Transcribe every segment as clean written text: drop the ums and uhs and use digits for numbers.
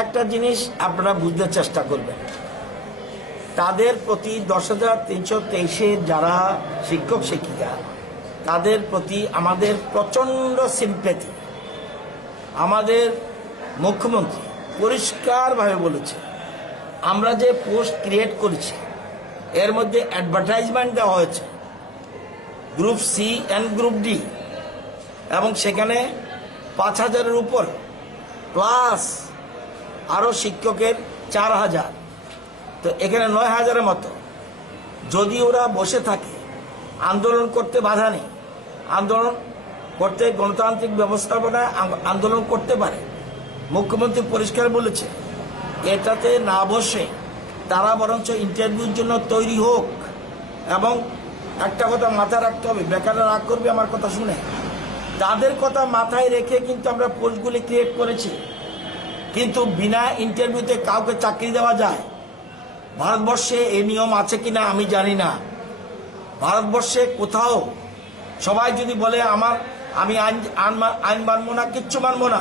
একটা জিনিস আপনারা বুঝতে চেষ্টা করবেন, তাদের প্রতি 10,323 যারা শিক্ষক শিক্ষিকা তাদের প্রতি আমাদের প্রচন্ড সিম্প্যাথি। আমাদের মুখ্যমন্ত্রী পরিষ্কারভাবে বলেছে, আমরা যে পোস্ট ক্রিয়েট করেছি এর মধ্যে অ্যাডভার্টাইজমেন্ট দেওয়া হয়েছে group C and group D, এবং সেখানে 5,000-এর উপর প্লাস আরও শিক্ষকের 4,000, তো এখানে 9,000-এর মতো। যদি ওরা বসে থাকে, আন্দোলন করতে বাধা নেই, আন্দোলন করতে গণতান্ত্রিক ব্যবস্থাপনায় আন্দোলন করতে পারে। মুখ্যমন্ত্রী পরিষ্কার বলেছে এটাতে না বসে তারা বরঞ্চ ইন্টারভিউর জন্য তৈরি হোক। এবং একটা কথা মাথায় রাখতে হবে, বেকাররা রাগ করবে আমার কথা শুনে, তাদের কথা মাথায় রেখে কিন্তু আমরা পোস্টগুলি ক্রিয়েট করেছি। কিন্তু বিনা ইন্টারভিউতে কাউকে চাকরি দেওয়া যায়? ভারতবর্ষে এই নিয়ম আছে কিনা আমি জানি না। ভারতবর্ষে কোথাও সবাই যদি বলে আমি আইন মানবো না, কিচ্ছু মানবো না,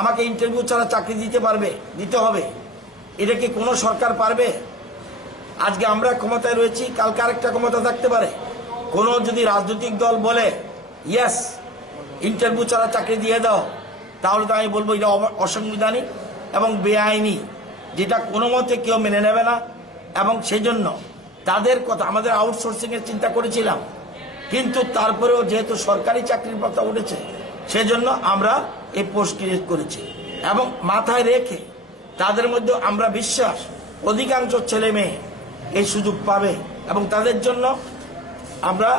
আমাকে ইন্টারভিউ ছাড়া চাকরি দিতে হবে, এটা কি কোনো সরকার পারবে? আজকে আমরা ক্ষমতায় রয়েছি, কালকে আরেকটা ক্ষমতা থাকতে পারে। কোনো যদি রাজনৈতিক দল বলে ইয়েস ইন্টারভিউ ছাড়া চাকরি দিয়ে দাও, তাহলে তো আমি বলবো এটা অসাংবিধানিক এবং বেআইনি, যেটা কোনো মতে কেউ মেনে নেবে না। এবং সেই জন্য তাদের কথা, আমাদের আউটসোর্সিংয়ের চিন্তা করেছিলাম, কিন্তু তারপরেও যেহেতু সরকারি চাকরির কথা উঠেছে সেজন্য আমরা এই পোস্ট ক্রিয়েট করেছি। এবং মাথায় রেখে তাদের মধ্যে আমরা বিশ্বাস অধিকাংশ ছেলে মেয়ে এই সুযোগ পাবে, এবং তাদের জন্য আমরা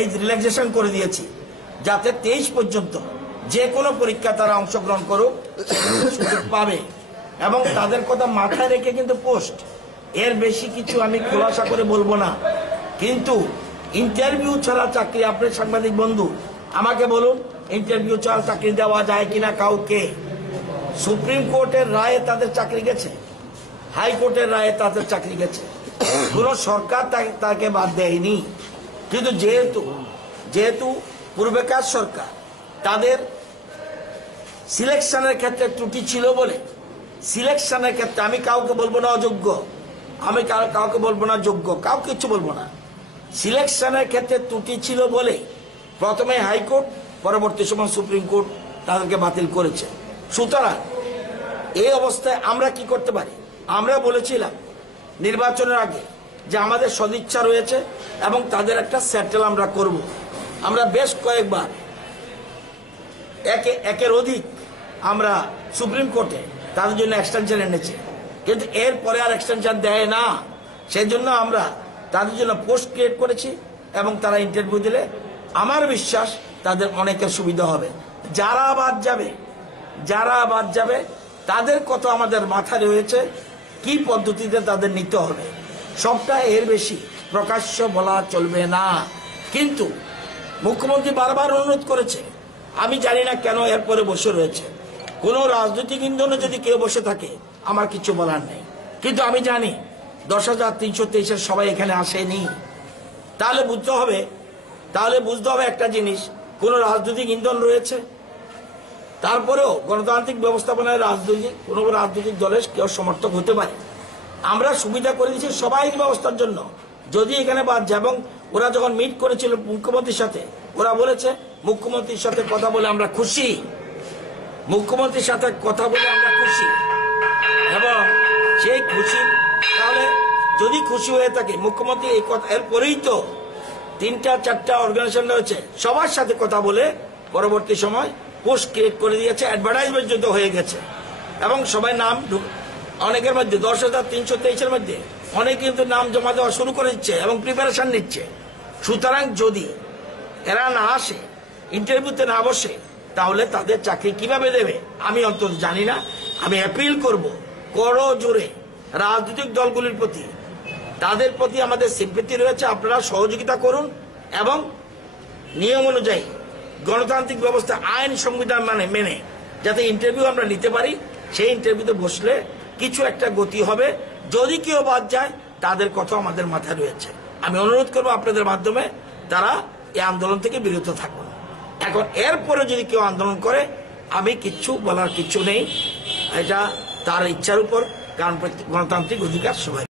এইজ রিল্যাক্সেশন করে দিয়েছি, যাতে 23 পর্যন্ত যে কোনো পরীক্ষা তারা অংশগ্রহণ করুক, সুযোগ পাবে। এবং তাদের কথা মাথায় রেখে কিন্তু পোস্ট, এর বেশি কিছু আমি খোলাসা করে বলবো না। কিন্তু ইন্টারভিউ ছাড়া চাকরি, আপনার সাংবাদিক বন্ধু আমাকে বলুন, ইন্টারভিউ ছাড়া চাকরি দেওয়া যায় কিনা কাউকে? সুপ্রিম কোর্টের রায়ে তাদের চাকরি গেছে, হাইকোর্টের রায়ে তাদের চাকরি গেছে, কোন সরকার তাকে বাদ দেয়নি। কিন্তু যেহেতু পূর্বেকার সরকার তাদের সিলেকশনের ক্ষেত্রে ত্রুটি ছিল বলে, সিলেকশনের ক্ষেত্রে আমি কাউকে বলবো না অযোগ্য, আমি কাউকে বলবো না যোগ্য, কাউকে কিছু বলবো না, সিলেকশনের ক্ষেত্রে ত্রুটি ছিল বলে প্রথমে হাইকোর্ট, পরবর্তী সময় সুপ্রিম কোর্ট তাদেরকে বাতিল করেছে। সুতরাং এই অবস্থায় আমরা কি করতে পারি? আমরা বলেছিলাম নির্বাচনের আগে যে আমাদের সদিচ্ছা রয়েছে এবং তাদের একটা সেটেল আমরা করব। আমরা বেশ কয়েকবার একের অধিক আমরা সুপ্রিম কোর্টে তাদের জন্য এক্সটেনশন এনেছি, কিন্তু এরপরে আর এক্সটেনশন দেয় না। সেই জন্য আমরা তাদের জন্য পোস্ট ক্রিয়েট করেছি, এবং তারা ইন্টারভিউ দিলে আমার বিশ্বাস তাদের অনেকের সুবিধা হবে। যারা বাদ যাবে তাদের কথা আমাদের মাথায় রয়েছে, কি পদ্ধতিতে তাদের নিতে হবে, সবটা এর বেশি প্রকাশ্য বলা চলবে না। কিন্তু মুখ্যমন্ত্রী বারবার অনুরোধ করেছে, আমি জানি না কেন এরপরে বসে রয়েছে। কোনো রাজনৈতিক ইন্ধনে যদি কেউ বসে থাকে আমার কিছু বলার নেই, কিন্তু আমি জানি 10,323 সবাই এখানে আসেনি। তাহলে বুঝতে হবে একটা জিনিস, কোন রাজনৈতিক ইন্ধন রয়েছে। তারপরেও গণতান্ত্রিক ব্যবস্থাপনায় কোনো রাজনৈতিক দলের কেউ সমর্থক হতে পারে। আমরা সুবিধা করে দিচ্ছি সবাই ব্যবস্থার জন্য। যদি এখানে বাদ যায়, এবং ওরা যখন মিট করেছিল মুখ্যমন্ত্রীর সাথে, ওরা বলেছে মুখ্যমন্ত্রীর সাথে কথা বলে আমরা খুশি, মুখ্যমন্ত্রীর সাথে কথা বলে আমরা খুশি। এবং সেই খুশি, তাহলে যদি খুশি হয়ে থাকে মুখ্যমন্ত্রী এই কথা, এরপরেই তো 3-4টা অর্গানাইজেশন রয়েছে, সবার সাথে কথা বলে পরবর্তী সময় পোস্ট ক্রিয়েট করে দিয়েছে, অ্যাডভার্টাইজমেন্ট যুদ্ধ হয়ে গেছে, এবং সবাই নাম, অনেকের মধ্যে 10,323 মধ্যে অনেকে কিন্তু নাম জমা দেওয়া শুরু করে দিচ্ছে এবং প্রিপারেশন নিচ্ছে। সুতরাং যদি এরা না আসে, ইন্টারভিউতে না বসে, তাহলে তাদের চাকরি কিভাবে দেবে আমি অন্তত জানি না। আমি অ্যাপিল করব করো জোরে রাজনৈতিক দলগুলির প্রতি, তাদের প্রতি আমাদের সিম্পেথি রয়েছে, আপনারা সহযোগিতা করুন এবং নিয়ম অনুযায়ী গণতান্ত্রিক ব্যবস্থা, আইন সংবিধান মেনে যাতে ইন্টারভিউ আমরা নিতে পারি, সেই ইন্টারভিউতে বসলে কিছু একটা গতি হবে। যদি কেউ বাদ যায় তাদের কথা আমাদের মাথায় রয়েছে। আমি অনুরোধ করব আপনাদের মাধ্যমে তারা এই আন্দোলন থেকে বিরত থাকুন। এখন এরপরে যদি কেউ আন্দোলন করে আমি কিচ্ছু বলার কিচ্ছু নেই, এটা তার ইচ্ছার উপর, কারণ গণতান্ত্রিক অধিকার সবাই